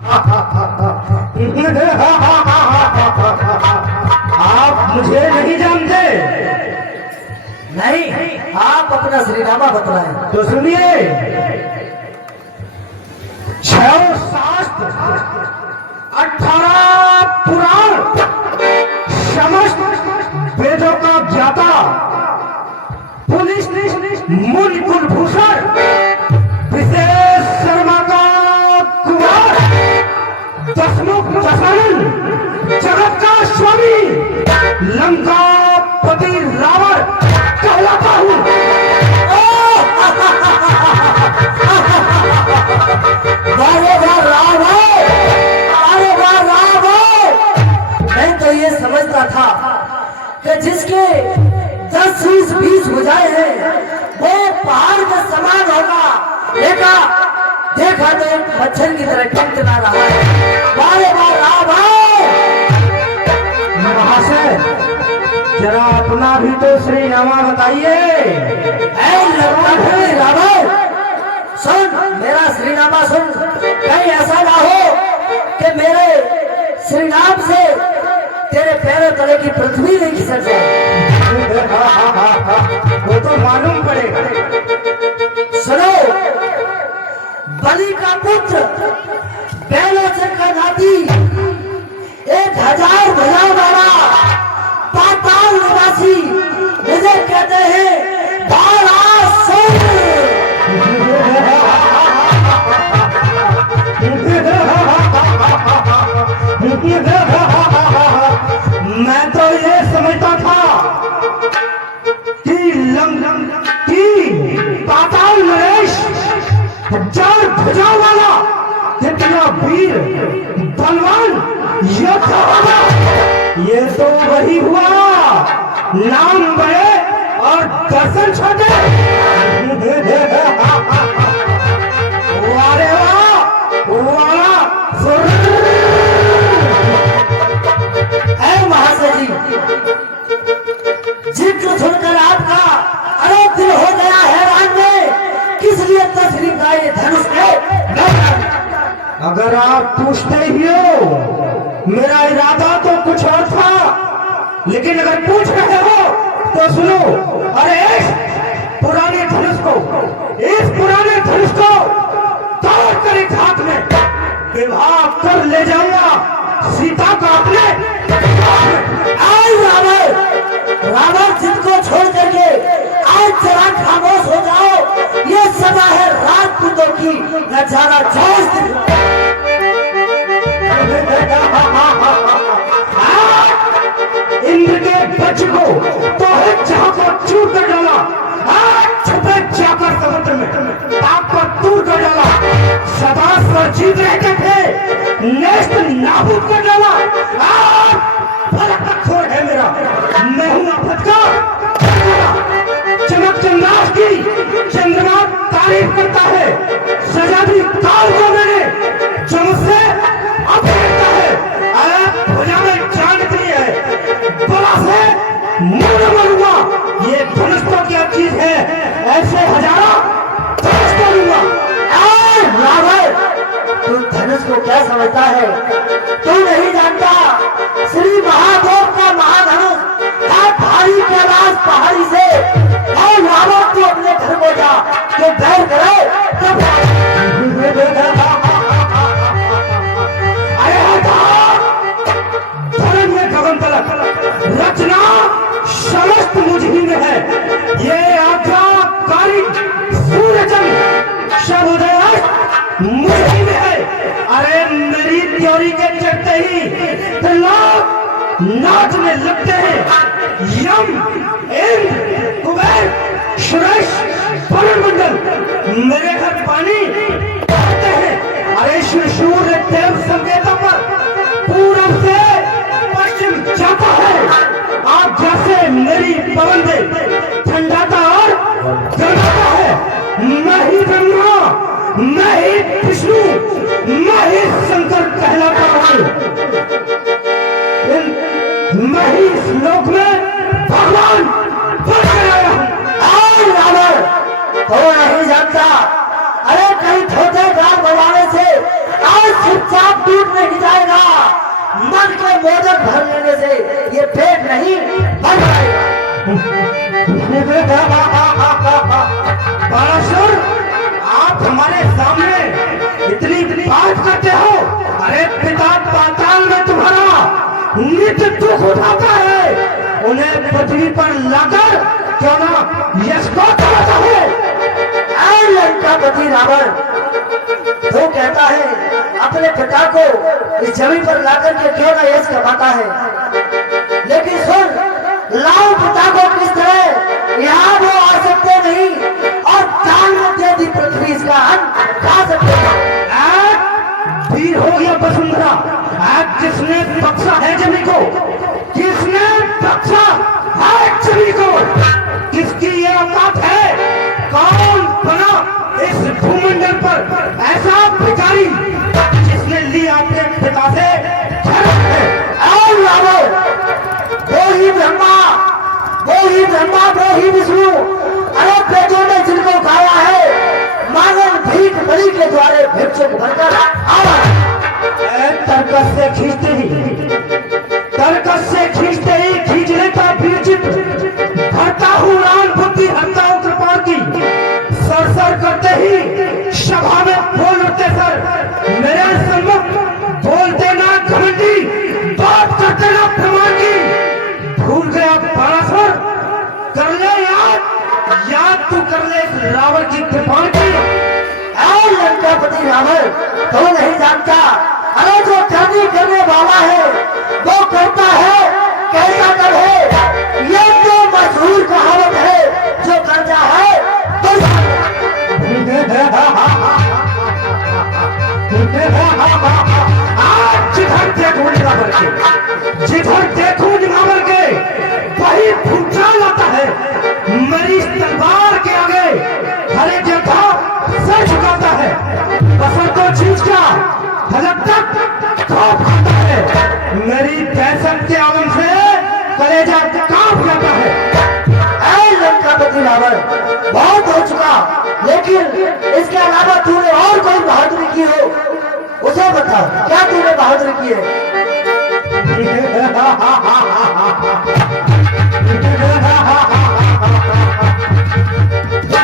आप मुझे नहीं जानते? नहीं, आप अपना श्रीनामा बतलाएं। तो सुनिए, 6 शास्त्र, 18 पुराण, समस्त वेदों का ज्ञाता, पुलिस मूल कुलभूषण, विशेष शर्मा का कुमार, दशमुख दशानन, जगत का स्वामी, लंका पति रावण कहलाता हूँ। मैं तो ये समझता था कि जिसके 10 20 भुजाएं हैं वो पहाड़ में समान होगा। देखा तो एक मच्छर की तरह टंकना रहा है। बारे बार महाशय, जरा अपना भी तो श्रीनामा बताइए। रावण, सुन मेरा श्रीनामा सुन। कहीं ऐसा ना हो कि मेरे श्रीनाम से तेरे पैरों तले की पृथ्वी नहीं खिसक जाए। वो तो मालूम पड़ेगा। सुनो, बलि का पुत्र, बैलोचर का नाती, 1000 भुजाओं वाला पाताल निवासी, मुझे कहते हैं बाणासुर। मैं तो ये समझता था कि पाताल नरेश 1000 भुजाओं वाला कितना वीर बलवान योद्धा वाला, ये तो वही हुआ। नाम बड़े और दर्शन छोटे। वारे वाला महाशय जी, जिक्र सुनकर आपका अरे दिल हो गया हैरान में। किस लिए तशरीफ लाए धनुष को? अगर आप पूछते ही हो, मेरा इरादा तो कुछ और था, लेकिन अगर पूछ रहे हो तो सुनो। अरे इस पुराने धनुष को तोड़ कर एक हाथ में विवाह कर ले जाऊंगा सीता का अपने। रावण जिनको छोड़ करके आज जरा खामोश हो जाओ। ये सभा है राजपूतों की, न जाना जोश। इंद्र के वज्र को तो है जहां को चूर कर डाला, छुपे जाकर समुद्र में ताप पर दूर कर डाला। सदा स्वर जीत रहते थे, नेस्त नाबूद कर डाला। फलक का खोर है मेरा, मैं हूं आफत का चमक चंद्रास की। चंद्रमा तारीफ करता है, सजा दी काल को मैंने जो मुझसे अब देखता है। भुजा में जान निकली है, बला से मुड़ मरूंगा। ये धनुष तो क्या चीज है, ऐसे हजारों धनुष तोड़ूंगा। रावण, तू धनुष को क्या समझता है? तू नहीं जानता श्री महादेव का महाधनुष है भारी कैलाश पहाड़ी से। और रावण तू अपने घर को जा, तो बैर करे तब धर्म में गगन तलक, रचना समस्त मुझ ही में है। ये आज्ञाकारी सूर्यचंद्र सब उदय मुझ ही में है। अरे मेरी त्योरी के चढ़ते ही तो लोग नाचने लगते हैं। यम, इंद्र, कुबेर, सुरेश, वरुणमंडल मेरे घर पानी पड़ते हैं। अरे सूर्य देव संकेतों पर पूरब से पश्चिम जाता है। आप जैसे मेरी पवन दे ठंडाता और जलाता है। मैं ही ब्रह्मा, मैं ही विष्णु, मैं ही शंकर कहलाता हूँ। मैं ही इस लोक में भगवान बन गया हूँ। रावण, तो नहीं जानता। अरे कहीं छोटे गांव बजाने से आज चुपचाप मोदक भर लेने से ये पेट नहीं भर जाएगा। बाणासुर, आप हमारे सामने इतनी बात करते हो। अरे पिता पाताल में तुम्हारा नित्य दुख उठाता है, उन्हें पृथ्वी पर लाकर क्यों ना यश को कराता है। ऐ लंकापति रावण, वो कहता है अपने पिता को इस जमीन पर लाकर के क्यों ना यश कमाता है, लेकिन सुन, लाओ पिता को किस तरह यहाँ वो आ सकते नहीं और दान में दे दी पृथ्वी इसका अन्न खा सकते हैं। वीर हो गया वसुंधरा, आज जिसने बख्शा है जमी को, किसने बख्शा है जमी को, किसकी ये औकात है, कौन बना इस भूमंडल पर ऐसा भिखारी जिसने लिया अपने पिता से धर्म है। और रावण, वो ही ब्रह्मा, वो ही ब्रह्मा, वो ही विष्णु, अरे बेटों ने जिनको खाया है, मानव भीख बलि के द्वारे भिक्षुक बनकर आवा। तर्कस से खींचते ही, तर्कस से खींचते ही खींच लेता बीरचित, भरता हूँ रान बुद्धि हरता हूँ कृपा की, सर सर करते ही सभा में बोल उठते सर, मेरे सम्मुख बोलते ना घमंडी, बात करते ना प्रमाण की। भूल गया बाणासुर, कर ले याद तू कर ले रावण की कृपा की। और लंकापति रावण, तो नहीं जानता, अरे जो करनी करने वाला है वो करता है, कैसा कर है, ये तो मशहूर कहावत है, जो करता है तो आज जिधर देखो निगावर के, जिधर देखो निगावर के वही फूटा लाता है, मेरी तलवार के आगे हरे जगह सर झुकाता है, बसर को खींच का हलक तक खौफ खाता है, मेरी दहशत के आलम से कलेजा कांप जाता है। ऐ लंकापति रावण, बहुत हो चुका, लेकिन इसके अलावा तूने और कोई बहादुरी की हो उसे बता, क्या तूने बहादुरी की है?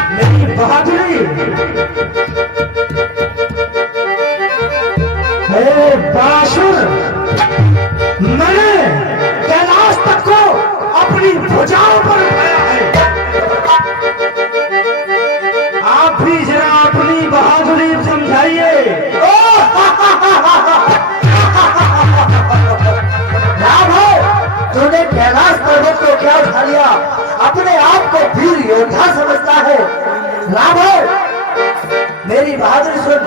मेरी बहादुरी, बाणासुर, मैंने कैलाश तक को अपनी भुजाओं पर उठाया है। आप भी जरा अपनी बहादुरी समझाइए। तूने कैलाश पर्वत को क्या उठा लिया, अपने आप को वीर योद्धा समझता है। रावण, मेरी बहादुरी सुन,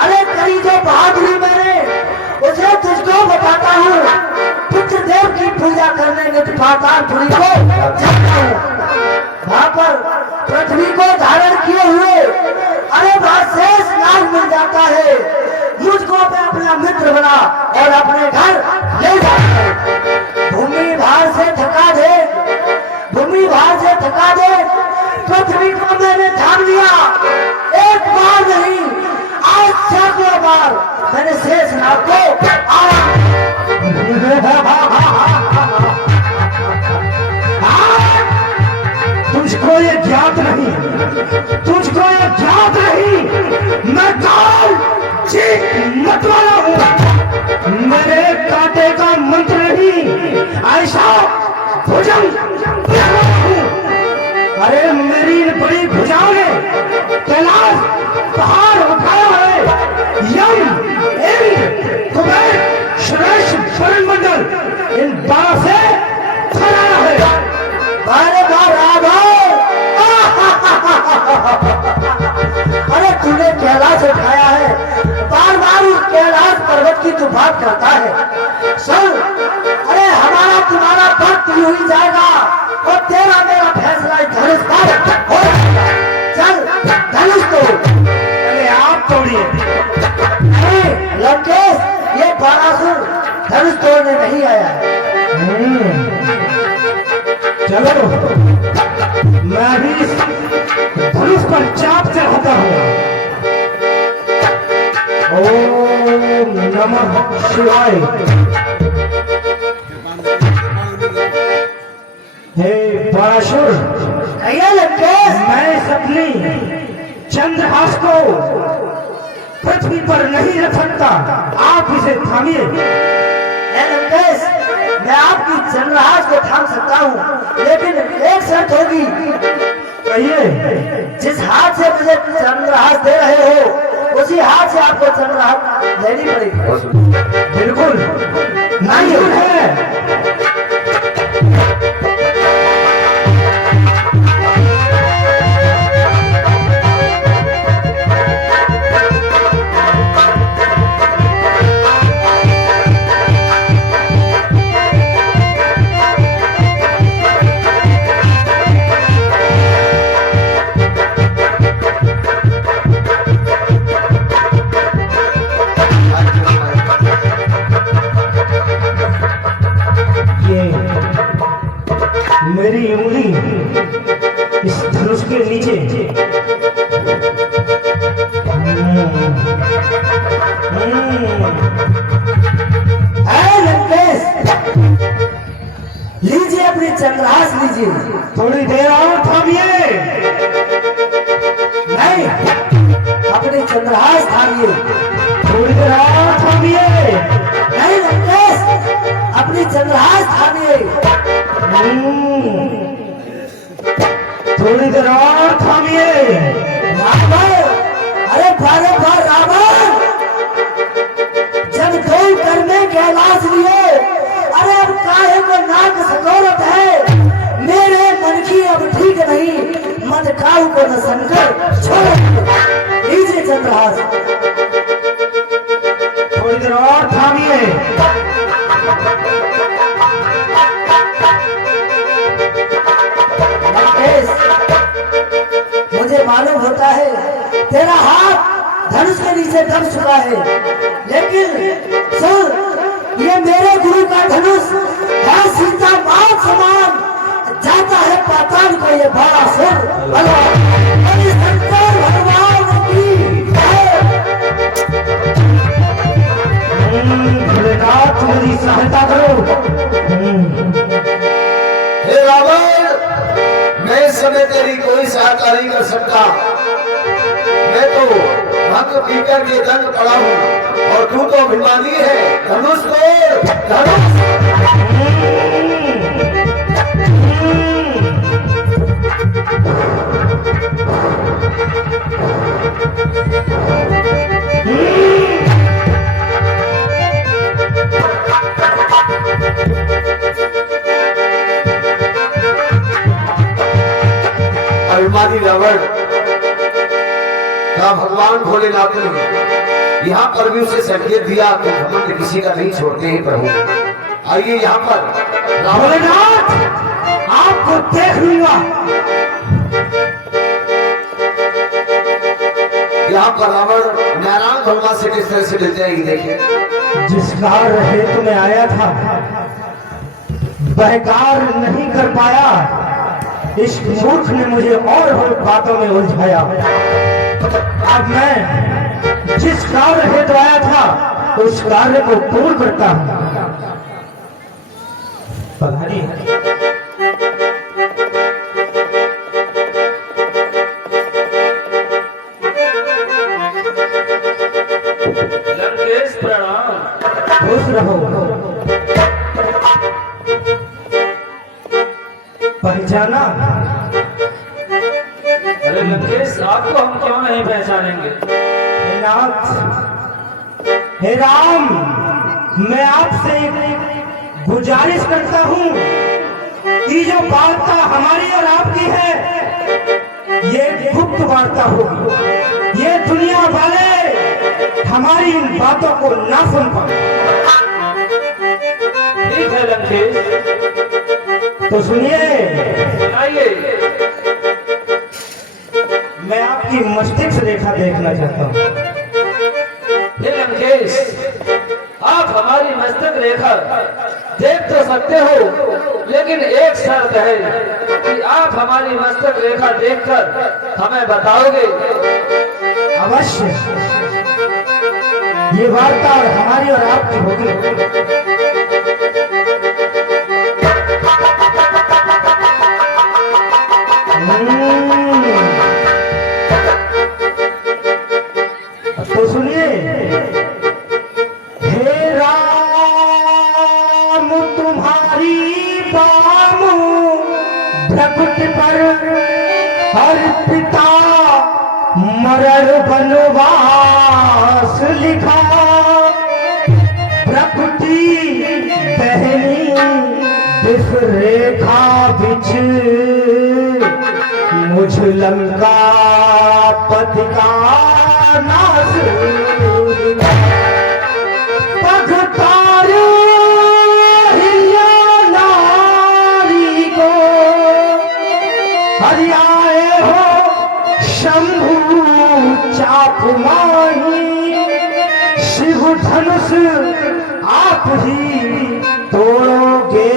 अरे तेरी जो बहादुरी मैंने उसे तुझको बताता हूँ। पितृदेव की पूजा करने नित्य पातालपुरी को जाता हूँ, वहाँ पर पृथ्वी को धारण किए हुए अरे वहाँ शेष नाग मिल जाता है, मुझको अपना मित्र बना और अपने घर ले जाता है। भूमि भार से थका दे, भूमि भार से थका दे, पृथ्वी को मैंने थाम लिया, एक बार नहीं आज सैकड़ों बार मैंने शेष नाग को तुझको ये ज्ञात नहीं, तुझको ये ज्ञात नहीं, मैं काल चीख मत वाला हूँ, मेरे कांटे का मंत्र नहीं, ऐसा भुजंग हूँ। अरे मेरी बड़ी भुजाओं ने कैलाश पहाड़ उठाया है, यम इंद्र कुबेर सुरेश वरुण मंडल इन 12 से खड़ा है। अरे अरे तूने कैलाश उठाया है, बार बार उस कैलाश पर्वत की तू बात करता है। सुन, अरे हमारा तुम्हारा वक्त यूं ही जाएगा और तेरा मेरा फैसला धनुष पर हो जाएगा। चल धनुष तोड़। अरे आप तोड़िए। नहीं लंकेश, ये बाणासुर धनुष तोड़ने नहीं आया है। चलो मैं भी धनुष पर चाप चढ़ाता हूँ। ओम नमः शिवाय। हे पराशुर, कहिए लंकेश। मैं इस अपनी चंद्रहास को पृथ्वी पर नहीं रख सकता, आप इसे थामिए। हे लंकेश, मैं आपकी चंद्रहास को थाम सकता हूँ, लेकिन एक शर्त होगी। कहिए। जिस हाथ से मुझे चंद्रहास दे रहे हो, उसी हाथ से आपको चंद्रहास लेनी पड़ेगी। बिल्कुल मंजूर है। मेरी उंगली इस धनुष के नीचे। लंकेश, लीजिए अपनी चंद्रहास लीजिए। थोड़ी देर और थामिए। नहीं, अपनी चंद्रहास थामिए। थोड़ी देर और थामिए। नहीं लंकेश, अपनी चंद्रहास थामिए। थोड़ी देर और थामिए। रावण, अरे भारे भार रावण, जब दो कर में कैलाश लिए, अरे अब काहे को नाक सकोरत है। मेरे मन की अब ठीक नहीं, मत काऊ को न संकर छोड़। लीजिए चंद्रहास। थोड़ी देर और थामिए। मुझे मालूम होता है तेरा हाथ धनुष के नीचे दब चुका है, लेकिन सुन, ये मेरे गुरु का धनुष है। सीता मां समान जाता है पाताल को ये बड़ा सुर भगवान शंकर भगवान की जय। भोलेनाथ मेरी सहायता करो। हे रावण, मैं इस समय तेरी कोई सहायता नहीं कर सकता। मैं तो भंग पीकर के दंड पड़ा हूँ और तू तो अभिमानी है। धनुष तोड़, धनुष। अभिमानी रावण का भगवान भोलेनाथ ने यहाँ पर भी उसे संकेत दिया कि घमंड किसी का नहीं छोड़ते हैं प्रभु। आइए यहाँ पर भोलेनाथ, आपको देख लूंगा। यहाँ पर रावण नारायण भगवान से किस तरह से मिल जाएगी। देखिए, जिस कार हेतु में आया था वह कार नहीं कर पाया। इस मूर्ख ने मुझे और बातों में उलझाया। अब मैं जिस कार्य हेतु आया था उस कार्य को पूर्ण करता हूं। पधारी। लंकेश प्रणाम। खुश रहो। पहचाना? अरे लंकेश, आपको हम क्यों नहीं पहचानेंगे? हे नाथ, हे राम, मैं आपसे एक गुजारिश करता हूँ कि जो वार्ता हमारी और आपकी है ये गुप्त वार्ता होगी। ये दुनिया वाले हमारी इन बातों को ना सुन पाए। ठीक है लंकेश, तो सुनिए, सुनाइए। मैं आपकी मस्तिष्क रेखा देखना चाहता हूँ। हे लंकेश, आप हमारी मस्तक रेखा देख तो सकते हो, लेकिन एक शर्त है कि आप हमारी मस्तक रेखा देखकर हमें बताओगे। अवश्य, ये वार्ता और हमारी और आपकी होगी। तो सुनिए, हे राम तुम्हारी बाम भ्रकुट पर अर्पिता मरण वनवास लिखा, प्रकृति बहनी विष रेखा बिछ मुझ लंका पति का नाश, पग तारे हिया नारी को हरियाए हो शंभु चाप माही, शिव धनुष आप ही तोड़ोगे,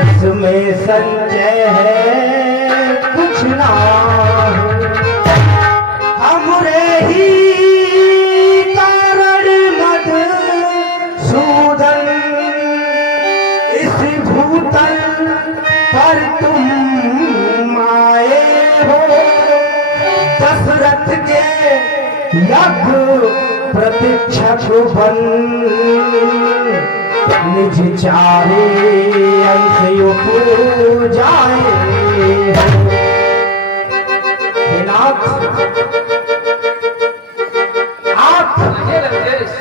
इसमें संचय है कुछ ना, हमरे ही कारण मधुसूदन इस भूतल पर तुम आए हो, दशरथ के यज्ञ प्रतीक्षक बन निज चारे अंश जाए हो। हे नाथ, आप हे लंकेश,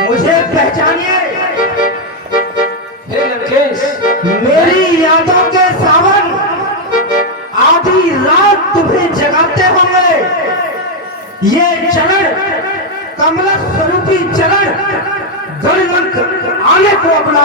मुझे पहचानिए। हे लंकेश, मेरी यादों के सावन आधी रात तुम्हें जगाते होंगे, ये चरण कमला स्वरूपी चरण गणवंत आने को अपना